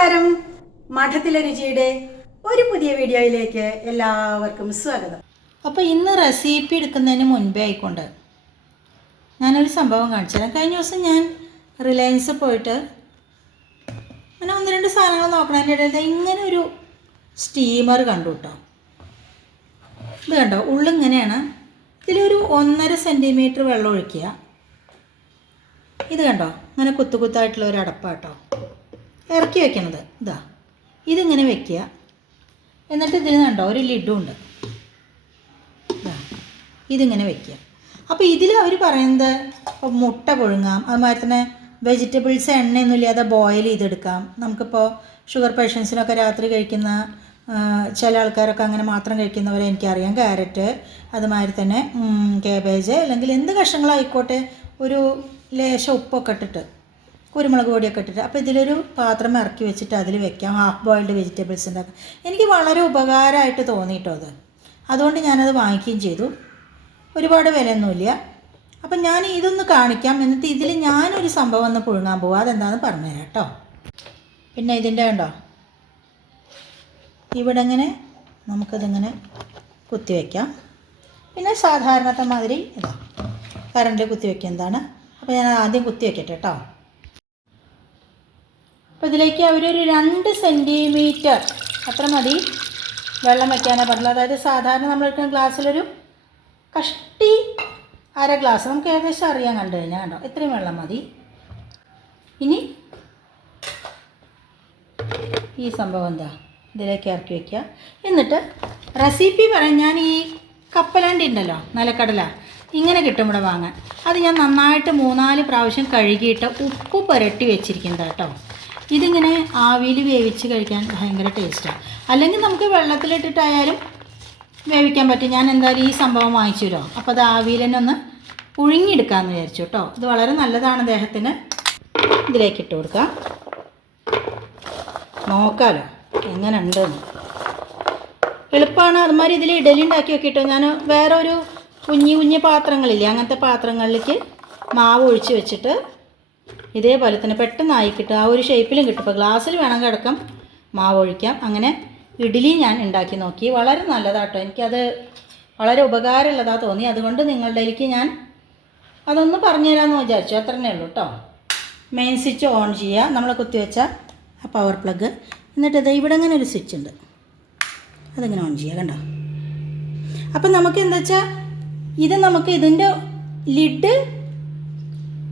നമസ്കാരം. മഠത്തിലെ രുചിയുടെ ഒരു പുതിയ വീഡിയോയിലേക്ക് എല്ലാവർക്കും സ്വാഗതം. അപ്പോൾ ഇന്ന് റെസിപ്പി എടുക്കുന്നതിന് മുൻപേ ആയിക്കൊണ്ട് ഞാനൊരു സംഭവം കാണിച്ചുതരാം കഴിഞ്ഞ ദിവസം ഞാൻ റിലയൻസ് പോയിട്ട് അങ്ങനെ ഒന്ന് രണ്ട് സാധനങ്ങൾ നോക്കണതിന്റെ ഇടയിൽ ഇങ്ങനെ ഒരു സ്റ്റീമർ കണ്ടു കേട്ടോ ഇത് കണ്ടോ? ഉള്ളിങ്ങനെയാണ് ഇതിലൊരു ഒന്നര സെന്റിമീറ്റർ വെള്ളം ഒഴിക്കുക. ഇത് കണ്ടോ? അങ്ങനെ കുത്തു കുത്തായിട്ടുള്ള ഒരു അടപ്പാട്ടോ ഇറക്കി വെക്കണത്. ഇതാ. ഇതിങ്ങനെ വെക്കുക. എന്നിട്ട് ഇതിന് കണ്ടോ ഒരു ലിഡും ഉണ്ട്. ദാ, ഇതിങ്ങനെ വെക്കുക. അപ്പോൾ ഇതിൽ അവർ പറയുന്നത് മുട്ട പുഴുങ്ങാം. അതുമാതിരി തന്നെ വെജിറ്റബിൾസ് എണ്ണയൊന്നും ഇല്ലാതെ ബോയിൽ ചെയ്തെടുക്കാം. നമുക്കിപ്പോൾ ഷുഗർ പേഷ്യൻസിനൊക്കെ രാത്രി കഴിക്കുന്ന ചില ആൾക്കാരൊക്കെ അങ്ങനെ മാത്രം കഴിക്കുന്നവരെ എനിക്കറിയാം. ക്യാരറ്റ് അതുമാതിരി തന്നെ കേബേജ് അല്ലെങ്കിൽ എന്ത് കഷ്ണങ്ങളായിക്കോട്ടെ ഒരു ലേശം ഉപ്പൊക്കെ ഇട്ടിട്ട്. കുരുമുളക് പൊടിയൊക്കെ ഇട്ടിട്ട് അപ്പോൾ ഇതിലൊരു പാത്രം ഇറക്കി വെച്ചിട്ട് അതിൽ വെക്കാം. ഹാഫ് ബോയിൽഡ് വെജിറ്റബിൾസ് ഉണ്ടാക്കാം എനിക്ക് വളരെ ഉപകാരമായിട്ട് തോന്നിയിട്ടോ അത്. അതുകൊണ്ട് ഞാനത് വാങ്ങിക്കുകയും ചെയ്തു. ഒരുപാട് വിലയൊന്നുമില്ല. അപ്പം ഞാൻ ഇതൊന്ന് കാണിക്കാം. എന്നിട്ട് ഇതിൽ ഞാനൊരു സംഭവം ഒന്ന് പുഴുങ്ങാൻ പോവാം. അതെന്താണെന്ന് പറഞ്ഞുതരാം കേട്ടോ. പിന്നെ ഇതിന്റെ കണ്ടോ? ഇവിടെ ഇങ്ങനെ നമുക്കതിങ്ങനെ കുത്തി വയ്ക്കാം പിന്നെ സാധാരണത്തെ മാതിരി ഇതാ കറണ്ടിൽ കുത്തി വയ്ക്കുന്നതാണ് അപ്പോൾ ഞാൻ ആദ്യം കുത്തി വയ്ക്കട്ടെ കേട്ടോ. അപ്പോൾ ഇതിലേക്ക് അവരൊരു രണ്ട് സെന്റിമീറ്റർ അത്ര മതി. വെള്ളം വയ്ക്കാനേ പാടുള്ളൂ അതായത് സാധാരണ നമ്മൾ എടുക്കുന്ന ഗ്ലാസ്സിലൊരു കഷ്ടി അര ഗ്ലാസ്. നമുക്ക് ഏകദേശം അറിയാൻ കണ്ടു കഴിഞ്ഞാൽ കണ്ടോ? ഇത്രയും വെള്ളം മതി. ഇനി ഈ സംഭവം എന്താ? ഇതിലേക്ക് ഇറക്കി വയ്ക്കുക എന്നിട്ട് റെസിപ്പി പറയാൻ ഞാൻ ഈ കപ്പലണ്ടി ഉണ്ടല്ലോ നിലക്കടല. ഇങ്ങനെ കിട്ടും ഇവിടെ വാങ്ങാൻ. അത് ഞാൻ നന്നായിട്ട് മൂന്നാൽ പ്രാവശ്യം കഴുകിയിട്ട് ഉപ്പ് പുരട്ടി വെച്ചിരിക്കുന്നത് കേട്ടോ. ഇതിങ്ങനെ ആവിയിൽ വേവിച്ച് കഴിക്കാൻ ഭയങ്കര ടേസ്റ്റാണ് അല്ലെങ്കിൽ നമുക്ക് വെള്ളത്തിലിട്ടിട്ടായാലും വേവിക്കാൻ പറ്റും. ഞാൻ എന്തായാലും ഈ സംഭവം വാങ്ങിച്ചു തരാം. അപ്പോൾ അത് ആവിയിൽ തന്നെ ഒന്ന് പുഴുങ്ങിയെടുക്കാമെന്ന് വിചാരിച്ചു കേട്ടോ. ഇത് വളരെ നല്ലതാണ് ദേഹത്തിന്. ഇതിലേക്ക് ഇട്ട് കൊടുക്കാം. നോക്കാലോ എങ്ങനെ ഉണ്ടെന്ന് എളുപ്പമാണ് അതുമാതിരി ഇതിൽ ഇഡലി ഉണ്ടാക്കി വെക്കിട്ടോ ഞാൻ വേറെ ഒരു കുഞ്ഞി കുഞ്ഞി പാത്രങ്ങളില്ലേ അങ്ങനത്തെ പാത്രങ്ങളിലേക്ക് മാവ് ഒഴിച്ച് വെച്ചിട്ട് ഇതേപോലെ തന്നെ പെട്ടെന്ന് ആയി കിട്ടും. ആ ഒരു ഷേപ്പിലും കിട്ടും. ഇപ്പോൾ ഗ്ലാസ്സിൽ വേണമെങ്കിൽ അടക്കം മാവ് ഒഴിക്കാം. അങ്ങനെ ഇഡ്ഡലി ഞാൻ ഉണ്ടാക്കി നോക്കി. വളരെ നല്ലതാട്ടോ. എനിക്കത് വളരെ ഉപകാരമുള്ളതാണ് തോന്നി. അതുകൊണ്ട് നിങ്ങളുടെ ഇതിലേക്ക് ഞാൻ അതൊന്ന് പറഞ്ഞു തരാമെന്ന് വിചാരിച്ചു. തന്നെ ഉള്ളൂ കേട്ടോ മെയിൻ സ്വിച്ച് ഓൺ ചെയ്യുക. നമ്മൾ കുത്തിവെച്ച ആ പവർ പ്ലഗ് എന്നിട്ട് ഇത് ഇവിടെ ഇങ്ങനെ ഒരു സ്വിച്ച് ഉണ്ട്. അതിങ്ങനെ ഓൺ ചെയ്യുക കണ്ടോ? അപ്പം നമുക്ക് എന്താ വെച്ചാൽ ഇത് നമുക്ക് ഇതിന്റെ ലിഡ്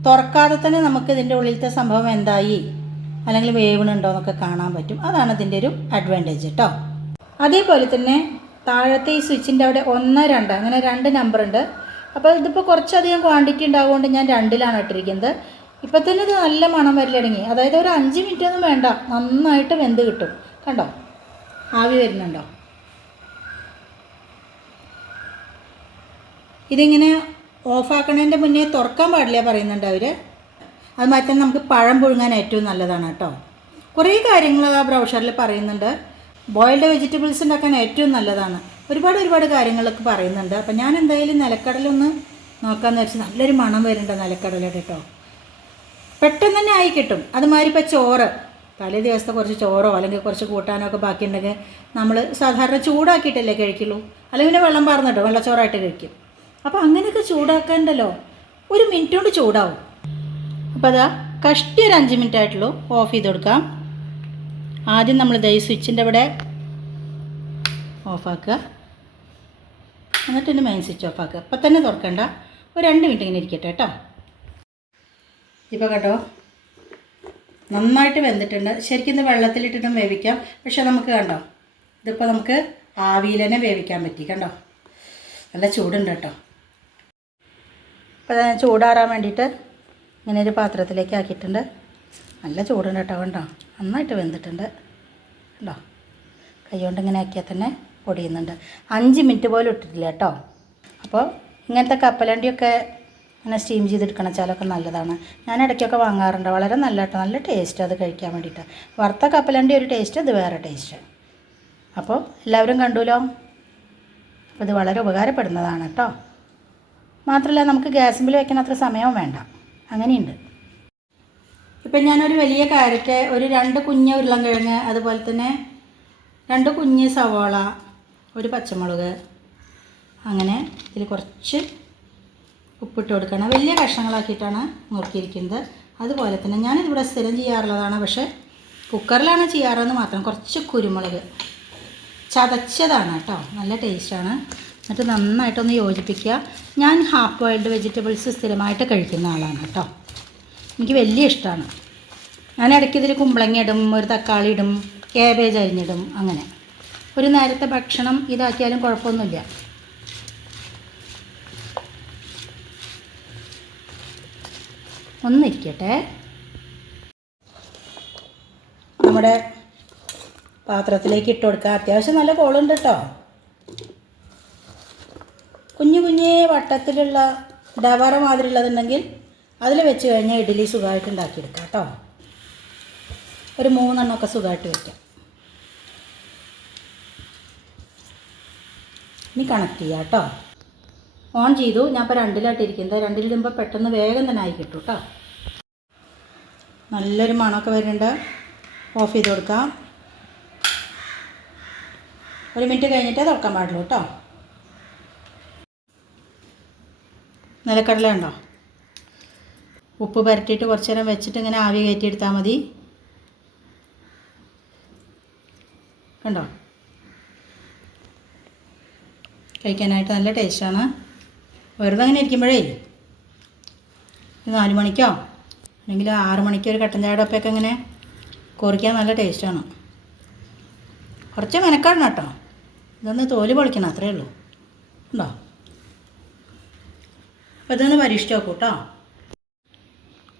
തുറക്കാതെ തന്നെ നമുക്ക് ഇതിന്റെ ഉള്ളിലത്തെ സംഭവം എന്തായി? അല്ലെങ്കിൽ വേവണുണ്ടോ എന്നൊക്കെ കാണാൻ പറ്റും. അതാണ് ഇതിന്റെ ഒരു അഡ്വാന്റേജ് കേട്ടോ അതേപോലെ തന്നെ താഴത്തെ ഈ സ്വിച്ചിന്റെ അവിടെ ഒന്ന് രണ്ട് അങ്ങനെ രണ്ട് നമ്പർ ഉണ്ട്. അപ്പോൾ ഇതിപ്പോൾ കുറച്ചധികം ക്വാണ്ടിറ്റി ഉണ്ടാകുകൊണ്ട് ഞാൻ രണ്ടിലാണ് ഇട്ടിരിക്കുന്നത്. ഇപ്പം തന്നെ ഇത് നല്ല മണം വരലടങ്ങി. അതായത് ഒരു അഞ്ച് മിനിറ്റ് ഒന്നും വേണ്ട. നന്നായിട്ട് വെന്ത് കിട്ടും. കണ്ടോ? ആവി വരുന്നുണ്ടോ? ഇതിങ്ങനെ ഓഫാക്കണതിന്റെ മുന്നേ തുറക്കാൻ പാടില്ല പറയുന്നുണ്ട് അവർ അത് മാറ്റാൻ നമുക്ക് പഴം പുഴുങ്ങാൻ ഏറ്റവും നല്ലതാണ് കേട്ടോ. കുറേ കാര്യങ്ങൾ ആ ബ്രൗഷറിൽ പറയുന്നുണ്ട്. ബോയിൽഡ് വെജിറ്റബിൾസ് ഉണ്ടാക്കാൻ ഏറ്റവും നല്ലതാണ്. ഒരുപാട് ഒരുപാട് കാര്യങ്ങളൊക്കെ പറയുന്നുണ്ട്. അപ്പം ഞാൻ എന്തായാലും നിലക്കടലൊന്ന് നോക്കാമെന്ന് വെച്ചാൽ നല്ലൊരു മണം വരുന്നുണ്ട് നിലക്കടലയുടെ കേട്ടോ. പെട്ടെന്ന് തന്നെ ആയി കിട്ടും. അതുമാതിരി ഇപ്പോൾ ചോറ്. തലേ ദിവസത്തെ കുറച്ച് ചോറോ അല്ലെങ്കിൽ കുറച്ച് കൂട്ടാനോ ഒക്കെ ബാക്കിയുണ്ടെങ്കിൽ നമ്മൾ സാധാരണ ചൂടാക്കിയിട്ടല്ലേ കഴിക്കുള്ളൂ. അല്ലെങ്കിൽ പിന്നെ വെള്ളം പാർന്നിട്ടോ? വെള്ളച്ചോറായിട്ട് കഴിക്കും. അപ്പോൾ അങ്ങനെയൊക്കെ ചൂടാക്കാണ്ടല്ലോ. ഒരു മിനിറ്റ് കൊണ്ട് ചൂടാവും. അപ്പോൾ അതാ കഷ്ടി ഒരു അഞ്ച് മിനിറ്റ് ആയിട്ടുള്ളൂ. ഓഫ് ചെയ്ത് കൊടുക്കാം. ആദ്യം നമ്മൾ ദൈ സ്വിച്ചിന്റെ അവിടെ ഓഫാക്കുക എന്നിട്ട് ഇനി മെയിൻ സ്വിച്ച് ഓഫാക്കുക അപ്പോൾ തന്നെ തുറക്കണ്ട. ഒരു രണ്ട് മിനിറ്റ് ഇങ്ങനെ ഇരിക്കട്ടെ കേട്ടോ. ഇപ്പോൾ കേട്ടോ നന്നായിട്ട് വെന്തിട്ടുണ്ട്. ശരിക്കും ഇത് വെള്ളത്തിലിട്ടിട്ടും വേവിക്കാം. പക്ഷേ നമുക്ക് കണ്ടോ? ഇതിപ്പോൾ നമുക്ക് ആവിയിൽ തന്നെ വേവിക്കാൻ പറ്റി. കണ്ടോ? നല്ല ചൂടുണ്ട് കേട്ടോ. അപ്പോൾ ചൂടാറാൻ വേണ്ടിയിട്ട് ഇങ്ങനെ ഒരു പാത്രത്തിലേക്ക് ആക്കിയിട്ടുണ്ട്. നല്ല ചൂടുണ്ട് കേട്ടോ കണ്ടോ? നന്നായിട്ട് വെന്തിട്ടുണ്ട്. കണ്ടോ? കൈകൊണ്ട് ഇങ്ങനെ ആക്കിയാൽ തന്നെ പൊടിയുന്നുണ്ട്. അഞ്ച് മിനിറ്റ് പോലും ഇട്ടിട്ടില്ല കേട്ടോ. അപ്പോൾ ഇങ്ങനത്തെ കപ്പലണ്ടിയൊക്കെ ഇങ്ങനെ സ്റ്റീം ചെയ്തെടുക്കണം ചാലൊക്കെ നല്ലതാണ്. ഞാൻ ഇടയ്ക്കൊക്കെ വാങ്ങാറുണ്ട്. വളരെ നല്ല കേട്ടോ. നല്ല ടേസ്റ്റ് അത് കഴിക്കാൻ വേണ്ടിയിട്ട്. വറുത്ത കപ്പലണ്ടി ഒരു ടേസ്റ്റ് ഇത് വേറെ ടേസ്റ്റ് അപ്പോൾ എല്ലാവരും കണ്ടുല്ലോ? അപ്പോൾ ഇത് വളരെ ഉപകാരപ്പെടുന്നതാണ് കേട്ടോ. മാത്രമല്ല നമുക്ക് ഗ്യാസിൽ വെക്കാൻ അത്ര സമയവും വേണ്ട. അങ്ങനെയുണ്ട്. ഇപ്പം ഞാനൊരു വലിയ കാരറ്റ് ഒരു രണ്ട് കുഞ്ഞ് ഉരുളൻകിഴങ്ങ് അതുപോലെ തന്നെ രണ്ട് കുഞ്ഞ് സവാള ഒരു പച്ചമുളക് അങ്ങനെ ഇതിൽ കുറച്ച് ഉപ്പിട്ട് കൊടുക്കണം. വലിയ കഷ്ണങ്ങളാക്കിയിട്ടാണ് നോക്കിയിരിക്കുന്നത് അതുപോലെ തന്നെ ഞാനിതിവിടെ സ്ഥിരം ചെയ്യാറുള്ളതാണ് പക്ഷേ കുക്കറിലാണ് ചെയ്യാറെന്ന് മാത്രം. കുറച്ച് കുരുമുളക്. ചതച്ചതാണ് കേട്ടോ. നല്ല ടേസ്റ്റാണ് എന്നിട്ട് നന്നായിട്ടൊന്ന് യോജിപ്പിക്കുക. ഞാൻ ഹാഫ് ബോയിൽഡ് വെജിറ്റബിൾസ് സ്ഥിരമായിട്ട് കഴിക്കുന്ന ആളാണ് കേട്ടോ. എനിക്ക് വലിയ ഇഷ്ടമാണ് ഞാൻ ഇടയ്ക്ക് ഇതിൽ കുമ്പളങ്ങ ഇടും ഒരു തക്കാളി ഇടും കാബേജ് അരിഞ്ഞിടും അങ്ങനെ. ഒരു നേരത്തെ ഭക്ഷണം ഇതാക്കിയാലും കുഴപ്പമൊന്നുമില്ല. ഒന്നിരിക്കട്ടെ നമ്മുടെ പാത്രത്തിലേക്ക് ഇട്ട് കൊടുക്കുക. അത്യാവശ്യം നല്ല കോളുണ്ട് കേട്ടോ. കുഞ്ഞു കുഞ്ഞേ വട്ടത്തിലുള്ള ഡവറ മാതിരി ഉള്ളതുണ്ടെങ്കിൽ അതിൽ വെച്ച് കഴിഞ്ഞാൽ ഇഡ്ഡലി സുഖമായിട്ട് ഉണ്ടാക്കിയെടുക്കാം കേട്ടോ. ഒരു മൂന്നെണ്ണമൊക്കെ സുഖമായിട്ട് വയ്ക്കാം ഇനി കണക്ട് ചെയ്യാം കേട്ടോ. ഓൺ ചെയ്തു. ഞാൻ ഇപ്പോൾ രണ്ടിലായിട്ടിരിക്കുന്നത് രണ്ടിലിടുമ്പോൾ പെട്ടെന്ന് വേഗം തന്നെ ആയി കിട്ടും കേട്ടോ. നല്ലൊരു മണമൊക്കെ വരുന്നുണ്ട്. ഓഫ് ചെയ്ത് കൊടുക്കാം. ഒരു മിനിറ്റ് കഴിഞ്ഞിട്ടേ തുറക്കാൻ പാടുള്ളൂ കേട്ടോ. നിലക്കടല ഉണ്ടോ ഉപ്പ് പുരട്ടിയിട്ട് കുറച്ച് നേരം വെച്ചിട്ട് ഇങ്ങനെ ആവി കയറ്റിയെടുത്താൽ മതി. കണ്ടോ? കഴിക്കാനായിട്ട് നല്ല ടേസ്റ്റാണ്. വെറുതെ അങ്ങനെ ഇരിക്കുമ്പോഴേ നാല് മണിക്കോ അല്ലെങ്കിൽ ആറ് മണിക്കോ ഒരു കട്ടൻ ചായടൊപ്പമൊക്കെ ഇങ്ങനെ കുറിക്കാൻ നല്ല ടേസ്റ്റാണ്. കുറച്ച് മെനക്കാടണം കേട്ടോ. ഇതൊന്ന് തോൽ പൊളിക്കണം അത്രയേ ഉള്ളൂ. ഉണ്ടോ? അപ്പോൾ ഇതൊന്ന് പരീക്ഷിച്ച് നോക്കൂ കേട്ടോ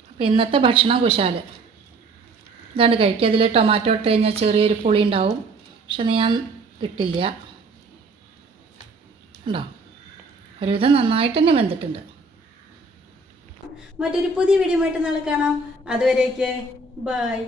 അപ്പോൾ ഇന്നത്തെ ഭക്ഷണം കുശാൽ ഇതാണ് കഴിക്കുക അതിൽ ടൊമാറ്റോ ഇട്ട് കഴിഞ്ഞാൽ ചെറിയൊരു പുളി ഉണ്ടാവും പക്ഷെ ഞാൻ ഇട്ടില്ല. ഉണ്ടോ ഒരുവിധം നന്നായിട്ട് തന്നെ വെന്തിട്ടുണ്ട്. മറ്റൊരു പുതിയ വീഡിയോ ആയിട്ട് നാളെ കാണാം. അതുവരേക്ക് ബൈ.